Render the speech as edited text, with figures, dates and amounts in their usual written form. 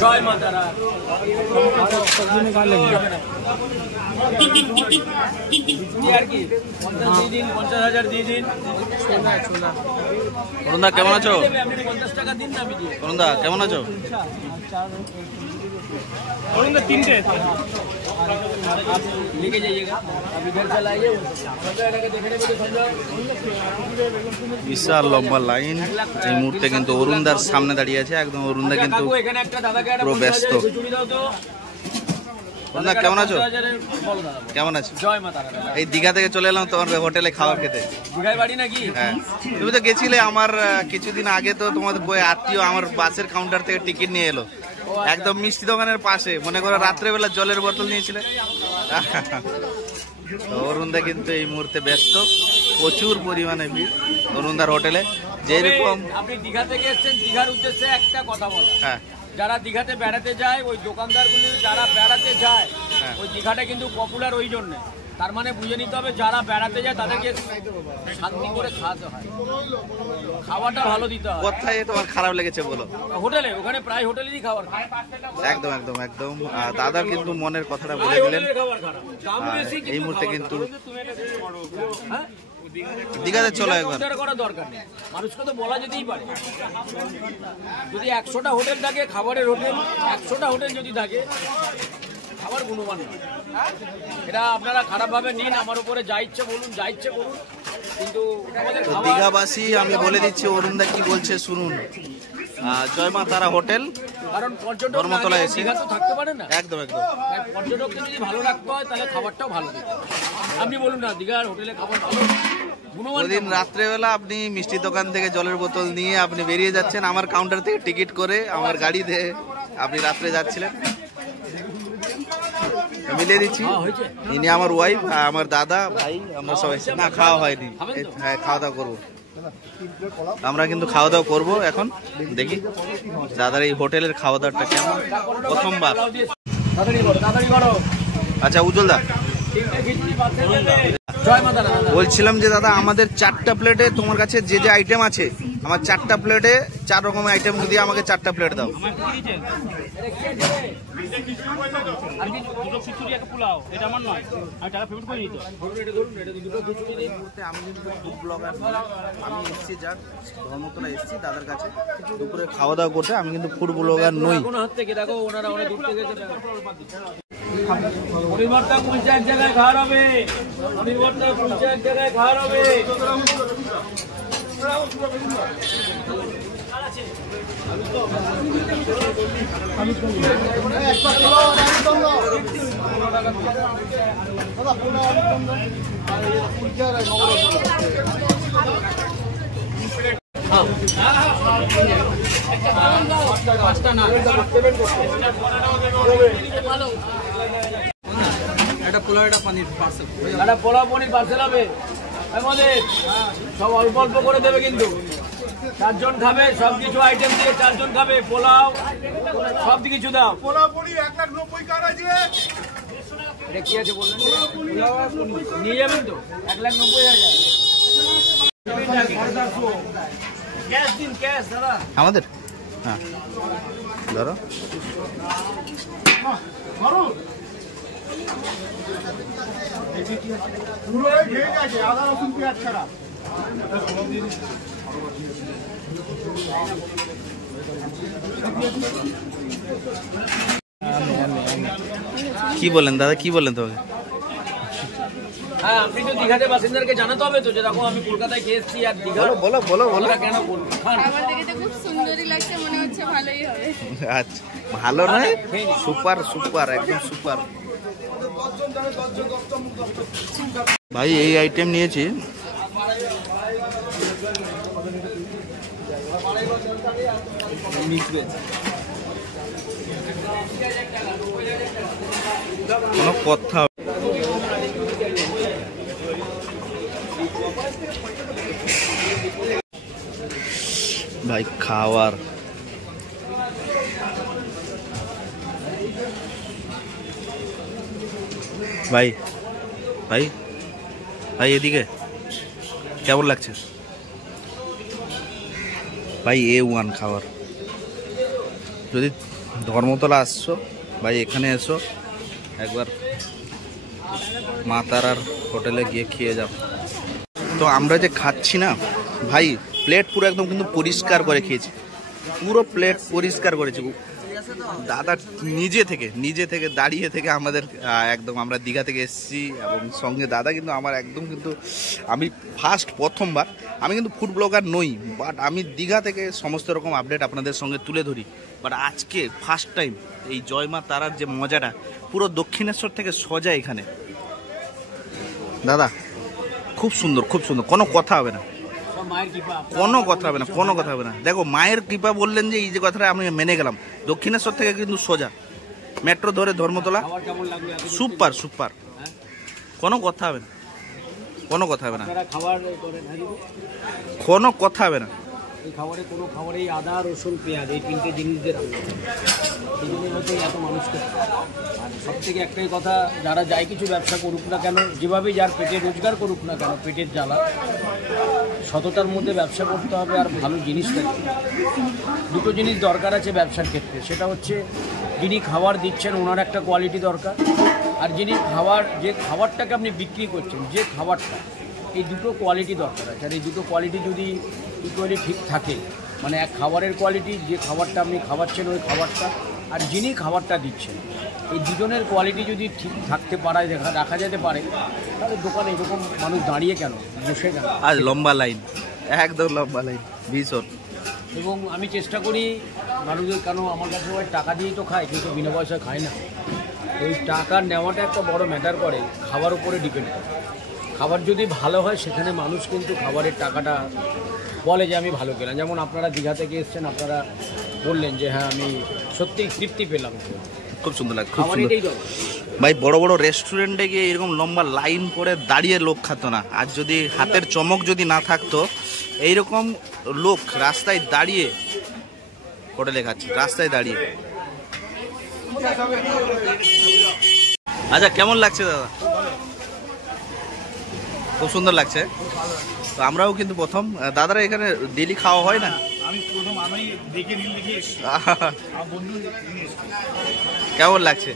জয় মা তারা। আর কি 50,000 দিয়ে দিন। অরুণদা কেমন আছো? 50 টাকা দিন না। অরুণদা কেমন আছো? অরুণদা 3টে लेके जाइएगा, अब इधर चलाइए। বিশাল লম্বা লাইন এই মুহূর্তে কিন্তু অরুণদার সামনে দাঁড়িয়ে আছে একদম। অরুণদা কিন্তু পুরো ব্যস্ত। অরুণদা কেমন আছো? কেমন আছো? এই দীঘা থেকে চলে এলাম তোমার হোটেলে খাবার খেতে। দীঘায় বাড়ি নাকি? হ্যাঁ, তুমি তো গেছিলে আমার কিছুদিন আগে। তো তোমাদের আত্মীয় আমার বাসের কাউন্টার থেকে টিকিট নিয়ে এলো একদম মিষ্টি দোকানের পাশে। মনে করো রাত্রেবেলা জলের বোতল নিয়েছিলে। অরুণদা কিন্তু এই মুহূর্তে ব্যস্ত, প্রচুর পরিমাণে ভিড় অরুণদার হোটেলে। যেরকম আপনি দীঘা থেকে এসেছেন, দীঘার উদ্দেশ্যে একটা কথা বলা, হ্যাঁ, যারা দীঘাতে বেড়াতে যায় ওই দোকানদারগুলি যারা বেড়াতে যায় ওই দীঘাটা কিন্তু পপুলার ওই জন্য। তার মানে বুঝে নিতে হবে যারা বেড়াতে যায় তাদেরকে শান্তি করে খাওয়াতে হয়, খাওয়াটা ভালো দিতে হয়। কোথায় তোমার খারাপ লেগেছে বলো? হোটেলে, ওখানে প্রায় হোটেলেরই খাবার। একদম একদম একদম। দাদা কিন্তু মনের কথাটা বলে দিলেন। এই মুহূর্তে কিন্তু দীঘাতে চলো একবার। করার দরকার নেই, মানুষকে তো বলা যেতেই পারে। যদি 100টা হোটেল থাকে, খাবারের হোটেল 100টা হোটেল যদি থাকে, খাবার গুণমান নয়। এটা আপনারা খারাপভাবে নিন, আমার উপরে যা ইচ্ছে বলুন, যা ইচ্ছে করুন, কিন্তু দীঘাবাসী আমি বলে দিচ্ছি অরুণদা কি বলছে শুনুন। জয় মা তারা হোটেল, কারণ পর্যটক ধর্মতলায় এসে দীঘা তো থাকতে পারে না। একদম একদম। পর্যটককে যদি ভালো রাখতে হয় তাহলে খাবারটাও ভালো দিতে হবে। আপনি বলুন না দীঘার হোটেলে খাবার ভালো? ওদিন রাত্রেবেলা আপনি মিষ্টি দোকান থেকে জলের বোতল নিয়ে আপনি বেরিয়ে যাচ্ছেন, আমার কাউন্টার থেকে টিকিট করে আমার গাড়িতে আপনি রাত্রে যাচ্ছিলেন। মিলিয়ে দিচ্ছি, ইনি আমার ওয়াইফ, আমার দাদা, ভাই, আমরা সবাই। না খাওয়া হয়নি, হ্যাঁ খাওয়া দাওয়া করবো। আমরা কিন্তু খাওয়া দাওয়া করবো এখন। দেখি দাদার এই হোটেলের খাওয়া দাওয়াটা কেমন, প্রথমবার। আচ্ছা উজ্জ্বলদা, বলছিলাম যে দাদা আমাদের 4টা প্লেটে তোমার কাছে যে যে আইটেম আছে, আমার 4টা প্লেটে 4 রকমের আইটেম দিয়ে আমাকে 4টা প্লেট দাও। আমি এসছি যাক ধর্মতলা এসছি দাদার কাছে দুপুরে খাওয়া দাওয়া করতে। আমি কিন্তু ফুড ব্লগার নই। পরিবর্তন 50 জায়গায় খাওয়া হবে, পরিবর্তন 50 জায়গায় খাওয়া হবে। পোলাও পনির পার্সেল হবে। সব অল্প অল্প করে দেবে কিন্তু। 4 জন খাবে, সবকিছু আইটেম দিয়ে 4 জন খাবে। পোলাও সব কিছু দাও। এটা কি আছে বললেন? নিয়ে যাবেন তো 1,90,000। ক্যাশ দিন, ক্যাশ দাদা আমাদের। হ্যাঁ ধরো। কি বলেন দাদা, কি বলেন তোমাকে? হ্যাঁ, আপনি তো দীঘাতে বাসিন্দাকে জানাতে হবে তো, যেরকম আমি কলকাতায় খেয়েছি আর দীঘা। বলো বলো বলো। কেন বলবো? আমার দেখে তো খুব সুন্দরই লাগছে, মনে হচ্ছে ভালোই হবে। আচ্ছা, ভালো নয়, সুপার সুপার, একদম সুপার। ভাই এই আইটেম নিয়েছি, কোনো কথা। ভাই খাওয়ার ভাই ভাই ভাই এদিকে কেমন লাগছে ভাই? A1 খাবার যদি ধর্মতলা আসছো ভাই, এখানে এসো একবার মা তারার হোটেলে গিয়ে খেয়ে যাও। তো আমরা যে খাচ্ছি না ভাই, প্লেট পুরো একদম কিন্তু পরিষ্কার করে খেয়েছি, পুরো প্লেট পরিষ্কার করেছি দাদা নিজে থেকে দাঁড়িয়ে থেকে আমাদের একদম, আমরা দীঘা থেকে এসেছি এবং সঙ্গে দাদা কিন্তু আমার একদম কিন্তু আমি প্রথমবার, আমি কিন্তু ফুড ব্লগার নই, বাট আমি দীঘা থেকে সমস্ত রকম আপডেট আপনাদের সঙ্গে তুলে ধরি, বাট আজকে ফার্স্ট টাইম এই জয়মা তারার যে মজাটা পুরো দক্ষিণেশ্বর থেকে সোজা এখানে। দাদা খুব সুন্দর, কোনো কথা হবে না, কোনো কথা হবে না। দেখো মায়ের কৃপা বললেন যে এই যে কথাটা আমি মেনে গেলাম। দক্ষিণেশ্বর থেকে কিন্তু সোজা মেট্রো ধরে ধর্মতলা, সুপার, কোনো কথা হবে না, কোনো কথা হবে না। এই খাবারে কোনো খাবারেই আদা, রসুন, পেঁয়াজ এই তিনটে জিনিস দিয়ে রান্না এই জন্যই হয়তো এত মানুষকে। আর সব থেকে একটাই কথা, যারা যাই কিছু ব্যবসা করুক না কেন, যেভাবেই যার পেটে রোজগার করুক না কেন, পেটের জ্বালা, সততার মধ্যে ব্যবসা করতে হবে আর ভালো জিনিস থাকবে। দুটো জিনিস দরকার আছে ব্যবসার ক্ষেত্রে, সেটা হচ্ছে যিনি খাবার দিচ্ছেন ওনার একটা কোয়ালিটি দরকার, আর যিনি যে খাবারটাকে আপনি বিক্রি করছেন, যে খাবারটা, এই দুটো কোয়ালিটি দরকার আছে। আর এই দুটো কোয়ালিটি যদি ইকুয়ালি ঠিক থাকে, মানে এক খাবারের কোয়ালিটি, যে খাবারটা আপনি খাওয়াচ্ছেন ওই খাবারটা, আর যিনি খাবারটা দিচ্ছেন, এই দুজনের কোয়ালিটি যদি ঠিক থাকতে পারে, রাখা যেতে পারে, তাহলে দোকানে এরকম মানুষ দাঁড়িয়ে কেন, বসে কেন? আজ লম্বা লাইন, একদম লম্বা লাইন ভীষণ। এবং আমি চেষ্টা করি মানুষদের, কেন আমার কাছে সবাই টাকা দিয়েই তো খায়, কিন্তু বিনা পয়সায় খায় না। ওই টাকা নেওয়াটা একটা বড় ম্যাটার করে, খাবার উপরে ডিপেন্ড করে। খাবার যদি ভালো হয় সেখানে মানুষ কিন্তু খাবারের টাকাটা বলে যে আমি ভালো খেলাম। যেমন আপনারা দীঘা থেকে এসছেন, আপনারা বললেন যে হ্যাঁ আমি সত্যিই তৃপ্তি পেলাম, খুব সুন্দর লাগে, খাবার এটাই দরকার। ভাই বড় বড় রেস্টুরেন্টে গিয়ে এরকম লম্বা লাইন করে দাঁড়িয়ে লোক খাতো না। আর যদি হাতের চমক যদি না থাকতো, এইরকম লোক রাস্তায় দাঁড়িয়ে হোটেলে খাচ্ছে, রাস্তায় দাঁড়িয়ে। আচ্ছা কেমন লাগছে দাদা? খুব সুন্দর লাগছে। তো আমরাও কিন্তু প্রথম, দাদারা এখানে ডেলি খাওয়া হয় না? কেমন লাগছে?